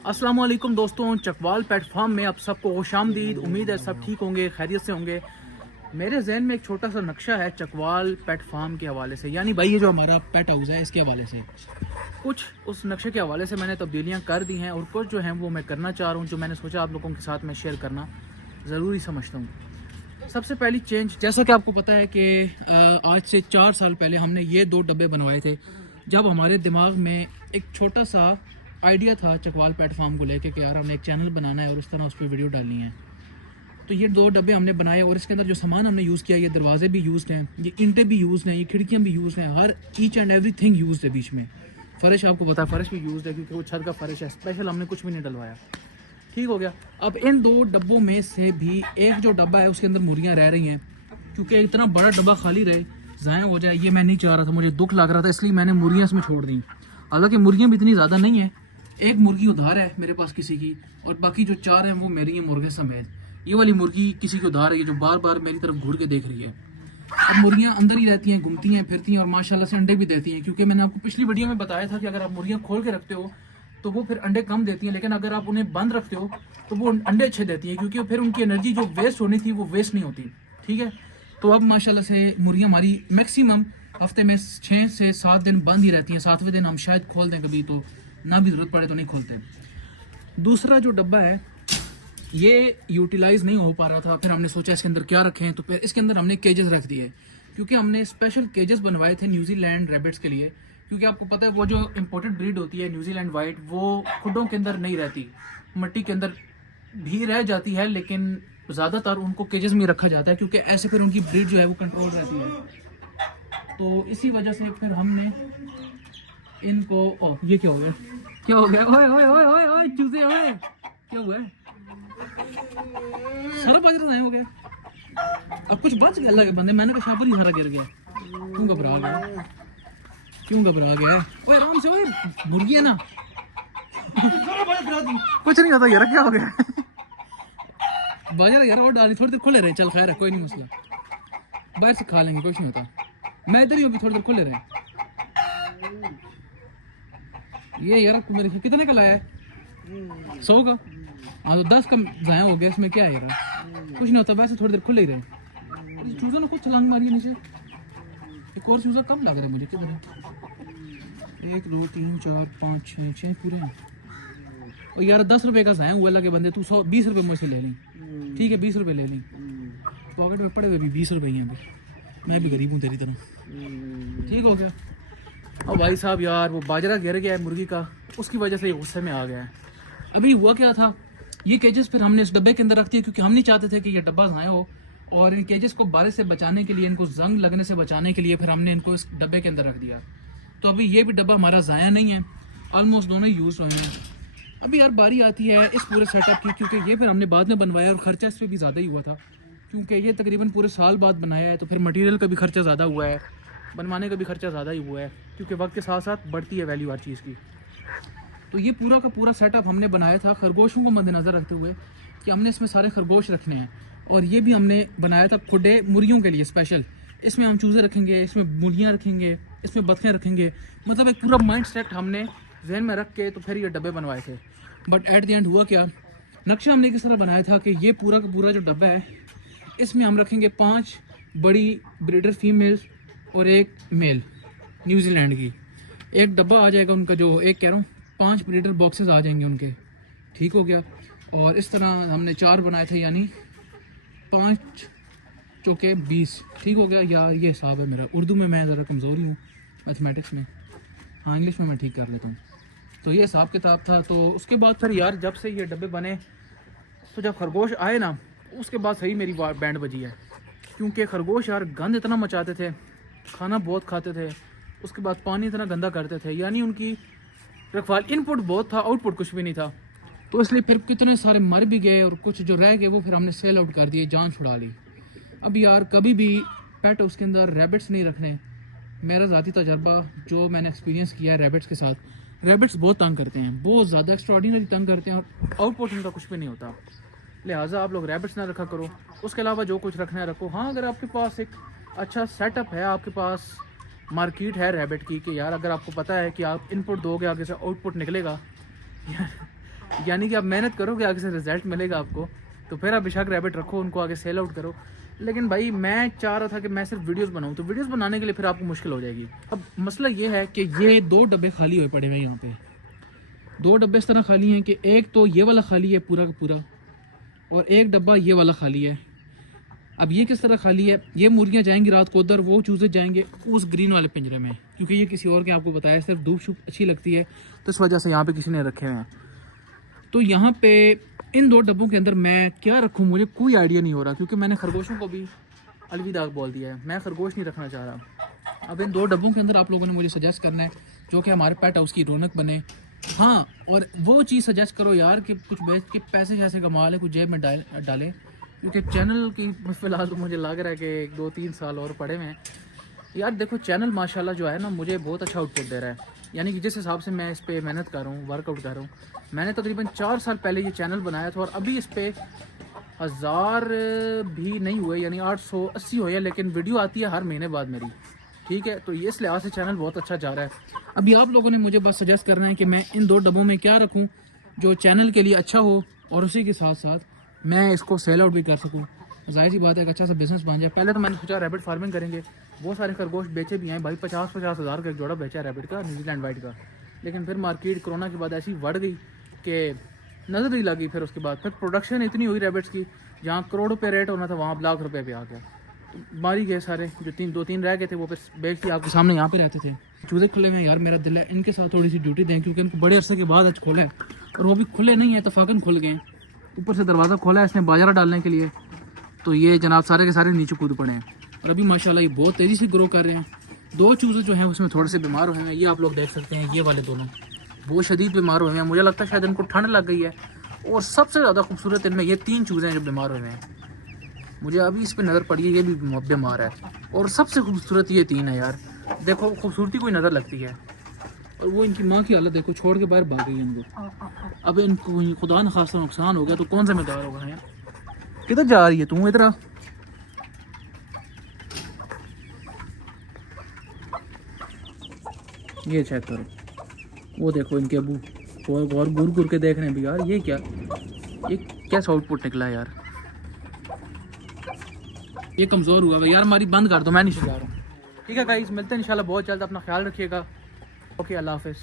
अस्सलाम वालेकुम दोस्तों, चकवाल पेट फार्म में आप सबको खुशामदीद। उम्मीद है सब ठीक होंगे, खैरियत से होंगे। मेरे जहन में एक छोटा सा नक्शा है चकवाल पेट फार्म के हवाले से, यानी भाई ये जो हमारा पेट हाउस है इसके हवाले से कुछ उस नक्शे के हवाले से मैंने तब्दीलियां कर दी हैं और कुछ जो हैं वो मैं करना चाह रहा हूँ, जो मैंने सोचा आप लोगों के साथ में शेयर करना ज़रूरी समझता हूँ। सबसे पहली चेंज, जैसा कि आपको पता है कि आज से 4 साल पहले हमने ये 2 डब्बे बनवाए थे, जब हमारे दिमाग में एक छोटा सा आइडिया था चकवाल पेट फार्म को लेके कि यार हमने एक चैनल बनाना है और उस तरह उस पर वीडियो डालनी है। तो ये 2 डब्बे हमने बनाए और इसके अंदर जो सामान हमने यूज़ किया, ये दरवाजे भी यूज़ हैं, ये ईंटें भी यूज़ हैं, ये खिड़कियाँ भी यूज़ हैं, हर each and every thing use है। बीच में फ़र्श, आपको पता है फ़र्श भी यूज़ है क्योंकि वो छत का फ़र्श है, स्पेशल हमने कुछ भी नहीं डलवाया। ठीक हो गया। अब इन 2 डब्बों में से भी एक जो डब्बा है उसके अंदर मुर्गियाँ रह रही हैं, क्योंकि इतना बड़ा डब्बा खाली रहे, ज़ाया हो जाए, ये मैं नहीं चाह रहा था, मुझे दुख लग रहा था, इसलिए मैंने मुर्गियाँ इसमें छोड़ दी। हालांकि मुर्गियाँ भी इतनी ज़्यादा नहीं है, एक मुर्गी उधार है मेरे पास किसी की, और बाकी जो 4 हैं वो मेरी हैं मुर्गे समेत। ये वाली मुर्गी किसी की उधार है, ये जो बार बार मेरी तरफ घूर के देख रही है। अब मुर्गियाँ अंदर ही रहती हैं, घूमती हैं, फिरती हैं और माशाल्लाह से अंडे भी देती हैं, क्योंकि मैंने आपको पिछली वीडियो में बताया था कि अगर आप मुर्गियाँ खोल के रखते हो तो वो फिर अंडे कम देती हैं, लेकिन अगर आप उन्हें बंद रखते हो तो वो अंडे अच्छे देती हैं, क्योंकि फिर उनकी एनर्जी जो वेस्ट होनी थी वो वेस्ट नहीं होती। ठीक है। तो अब माशाल्लाह से मुर्गियाँ हमारी मैक्सिमम हफ्ते में 6 से 7 दिन बंद ही रहती हैं। 7वें दिन हम शायद खोल दें कभी, तो ना भी ज़रूरत पड़े तो नहीं खोलते। दूसरा जो डब्बा है ये यूटिलाइज नहीं हो पा रहा था, फिर हमने सोचा इसके अंदर क्या रखें, तो फिर इसके अंदर हमने केजेस रख दिए, क्योंकि हमने स्पेशल केजेस बनवाए थे न्यूजीलैंड रैबिट्स के लिए। क्योंकि आपको पता है वो जो इम्पोर्टेड ब्रीड होती है न्यूजीलैंड वाइट, वो खुडों के अंदर नहीं रहती, मिट्टी के अंदर भी रह जाती है, लेकिन ज़्यादातर उनको केजेस में रखा जाता है, क्योंकि ऐसे फिर उनकी ब्रीड जो है वो कंट्रोल रहती है। तो इसी वजह से फिर हमने इनको ये क्या हो गया, क्या हो गया, ओए ओए ओए ओए ओए चूजे, ओए क्या हुआ है, सारा बाजरा हो गया। अब कुछ बच गया अल्लाह के बंदे, मैंने कहा शाबर ही सारा गिर गया। क्यों घबरा गया, क्यों घबरा गया? ओए आराम से, ओए मुर्गी है ना कुछ नहीं होता यार, क्या हो गया बाजार यार, और डाली थोड़ी देर खुले रहे, चल खैर है, कोई नहीं मसला, बाहर से खा लेंगे, कुछ नहीं होता। मैं इधर ही हूँ, थोड़ी देर खुले रहे। ये यार मेरे कितने का लाया है? 100 का। हाँ तो 10 का ज़ाया हो गया, इसमें क्या है यार, कुछ नहीं होता, वैसे थोड़ी देर खुले ही रहे। चूजा ने कुछ छलांग मारी है नीचे, एक और चूजा कम लग रहा है मुझे, किधर है? 1 2 3 4 5 6 पूरे हैं। और यार 10 रुपए का ज़ाया हुआ, लगे बंदे, तू 20 रुपये मुझसे ले ली, ठीक है 20 रुपये ले ली, पॉकेट में पड़े हुए भी 20 रुपये हैं अभी, मैं भी गरीब हूँ तेरी तरह। ठीक हो गया। और भाई साहब यार वो बाजरा गिर गया है मुर्गी का, उसकी वजह से ये गुस्से में आ गया है। अभी हुआ क्या था, ये केजेस फिर हमने इस डब्बे के अंदर रख दिए, क्योंकि हम नहीं चाहते थे कि ये डब्बा ज़ाया हो, और इन केजेस को बारिश से बचाने के लिए, इनको जंग लगने से बचाने के लिए फिर हमने इनको इस डब्बे के अंदर रख दिया। तो अभी ये भी डब्बा हमारा ज़ाया नहीं है, ऑलमोस्ट दोनों यूज़ हुए हैं। अभी यार बारी आती है इस पूरे सेटअप की, क्योंकि ये फिर हमने बाद में बनवाया और ख़र्चा इस पर भी ज़्यादा ही हुआ था, क्योंकि ये तकरीबन पूरे साल बाद बनाया है, तो फिर मटीरियल का भी खर्चा ज़्यादा हुआ है, बनवाने का भी खर्चा ज़्यादा ही हुआ है, क्योंकि वक्त के साथ साथ बढ़ती है वैल्यू हर चीज़ की। तो ये पूरा का पूरा सेटअप हमने बनाया था खरगोशों को मद्देनज़र रखते हुए कि हमने इसमें सारे खरगोश रखने हैं, और ये भी हमने बनाया था खुडे मुर्गियों के लिए स्पेशल। इसमें हम चूज़े रखेंगे, इसमें मुर्गियाँ रखेंगे, इसमें बतखें रखेंगे, मतलब एक पूरा माइंड सेट हमने जहन में रख के तो फिर ये डब्बे बनवाए थे। बट एट द एंड हुआ क्या, नक्शा हमने किस तरह बनाया था कि ये पूरा का पूरा जो डब्बा है, इसमें हम रखेंगे 5 बड़ी ब्रीडर फीमेल्स और 1 मेल न्यूजीलैंड की। एक डब्बा आ जाएगा उनका, जो एक कह रहा हूँ 5 ब्रीडर बॉक्सेस आ जाएंगे उनके। ठीक हो गया। और इस तरह हमने 4 बनाए थे, यानी 5 चौके 20। ठीक हो गया यार, ये हिसाब है मेरा। उर्दू में मैं ज़रा कमज़ोरी हूँ, मैथमेटिक्स में, हाँ इंग्लिश में मैं ठीक कर लेता हूँ। तो ये हिसाब किताब था। तो उसके बाद फिर यार जब से ये डब्बे बने, तो जब खरगोश आए ना, उसके बाद सही मेरी बैंड बजी है, क्योंकि खरगोश यार गंद इतना मचाते थे, खाना बहुत खाते थे, उसके बाद पानी इतना गंदा करते थे, यानी उनकी रखवाल इनपुट बहुत था, आउटपुट कुछ भी नहीं था। तो इसलिए फिर कितने सारे मर भी गए, और कुछ जो रह गए वो फिर हमने सेल आउट कर दिए, जान छुड़ा ली। अब यार कभी भी पेट उसके अंदर रैबिट्स नहीं रखने। मेरा ज़ाती तजर्बा जो मैंने एक्सपीरियंस किया है रैबिट्स के साथ, रैबिट्स बहुत तंग करते हैं, बहुत ज़्यादा एक्स्ट्रॉर्डिनरी तंग करते हैं, और आउटपुट उनका कुछ भी नहीं होता। लिहाजा आप लोग रैबिट्स ना रखा करो, उसके अलावा जो कुछ रखना है रखो। हाँ अगर आपके पास एक अच्छा सेटअप है, आपके पास मार्केट है रैबिट की, कि यार अगर आपको पता है कि आप इनपुट दोगे आगे से आउटपुट निकलेगा, यानी कि आप मेहनत करोगे आगे से रिजल्ट मिलेगा आपको, तो फिर आप बेशक रैबिट रखो, उनको आगे सेल आउट करो। लेकिन भाई मैं चाह रहा था कि मैं सिर्फ वीडियोस बनाऊं, तो वीडियोस बनाने के लिए फिर आपको मुश्किल हो जाएगी। अब मसला ये है कि ये 2 डब्बे खाली हुए पड़े हुए हैं यहाँ पे। 2 डब्बे इस तरह खाली हैं कि एक तो ये वाला खाली है पूरा का पूरा, और एक डब्बा ये वाला खाली है। अब ये किस तरह खाली है, ये मुर्गियाँ जाएंगी रात को उधर, वो चूज़े जाएंगे उस ग्रीन वाले पिंजरे में, क्योंकि ये किसी और के आपको बताया सिर्फ धूप शूप अच्छी लगती है, तो इस वजह से यहाँ पे किसी ने रखे हुए हैं। तो यहाँ पे इन 2 डब्बों के अंदर मैं क्या रखूँ मुझे कोई आइडिया नहीं हो रहा, क्योंकि मैंने खरगोशों को भी अलविदा बोल दिया है, मैं खरगोश नहीं रखना चाह रहा। अब इन 2 डब्बों के अंदर आप लोगों ने मुझे सजेस्ट करना है जो कि हमारे पेट हाउस की रौनक बने। हाँ, और वो चीज़ सजेस्ट करो यार कि कुछ बेच के पैसे जैसे कमा ले, कुछ जेब में डालें, क्योंकि चैनल की फ़िलहाल तो मुझे लग रहा है कि 1-2-3 साल और पड़े हुए हैं यार। देखो चैनल माशाल्लाह जो है ना मुझे बहुत अच्छा आउटपुट दे रहा है, यानी कि जिस हिसाब से मैं इस पर मेहनत कर रहा हूँ, वर्कआउट कर रहा हूँ। मैंने तकरीबन 4 साल पहले ये चैनल बनाया था और अभी इस पर 1000 भी नहीं हुए, यानी 880 हुए, लेकिन वीडियो आती है हर महीने बाद मेरी, ठीक है। तो ये इस लिहाज से चैनल बहुत अच्छा जा रहा है। अभी आप लोगों ने मुझे बस सजेस्ट करना है कि मैं इन 2 डब्बों में क्या रखूं जो चैनल के लिए अच्छा हो और उसी के साथ साथ मैं इसको सेल आउट भी कर सकूं। जाहिर सी बात है एक अच्छा सा बिजनेस बन जाए। पहले तो मैंने सोचा रैबिट फार्मिंग करेंगे, बहुत सारे खरगोश बेचे भी हैं भाई, 50-50 हज़ार का एक जोड़ा बेचा है रैबिट का, न्यूजीलैंड वाइट का। लेकिन फिर मार्केट कोरोना के बाद ऐसी बढ़ गई कि नज़र नहीं लगी, फिर उसके बाद फिर प्रोडक्शन इतनी हुई रैबिट्स की, जहाँ करोड़ों पे रेट होना था वहाँ लाख रुपए पे आ गया, तो मारी गए सारे। जो 2-3 रह गए थे वो फिर बेच के आपके सामने यहाँ पे रहते थे। चूजे खुले में यार मेरा दिल है इनके साथ थोड़ी सी ड्यूटी दें, क्योंकि इनको बड़े अरसे के बाद आज खोला है और वो भी खुले नहीं है, तफाकन खुल गए। ऊपर से दरवाज़ा खोला है इसने बाजरा डालने के लिए, तो ये जनाब सारे के सारे नीचे कूद पड़े हैं। और अभी माशाल्लाह ये बहुत तेज़ी से ग्रो कर रहे हैं। 2 चूजे जो हैं उसमें थोड़े से बीमार हुए हैं, ये आप लोग देख सकते हैं, ये वाले दोनों बहुत शदीद बीमार हुए हैं। मुझे लगता है शायद इनको ठंड लग गई है। और सबसे ज़्यादा खूबसूरत इनमें ये 3 चूजे हैं जो बीमार हुए हैं, मुझे अभी इस पर नज़र पड़ी है, ये भी बीमार है। और सबसे खूबसूरत ये 3 है यार, देखो खूबसूरती कोई नज़र लगती है। और वो इनकी माँ की हालत देखो, छोड़ के बाहर भाग गई इनको। अब इनको खुदा न खासा नुकसान हो गया तो कौन जिम्मेदार होगा यार। किधर जा रही है तू, इधर आ। ये चेक करो, वो देखो इनके अबू और घूर घूर के देख रहे हैं भी यार, ये कैसा आउटपुट निकला है यार। ये कमज़ोर हुआ भाई यार, हमारी बंद कर दो, मैं नहीं जा रहा हूँ। ठीक है गाइस, मिलते हैं इंशाल्लाह बहुत जल्द, अपना ख्याल रखिएगा। ओके, अल्लाह हाफिज़।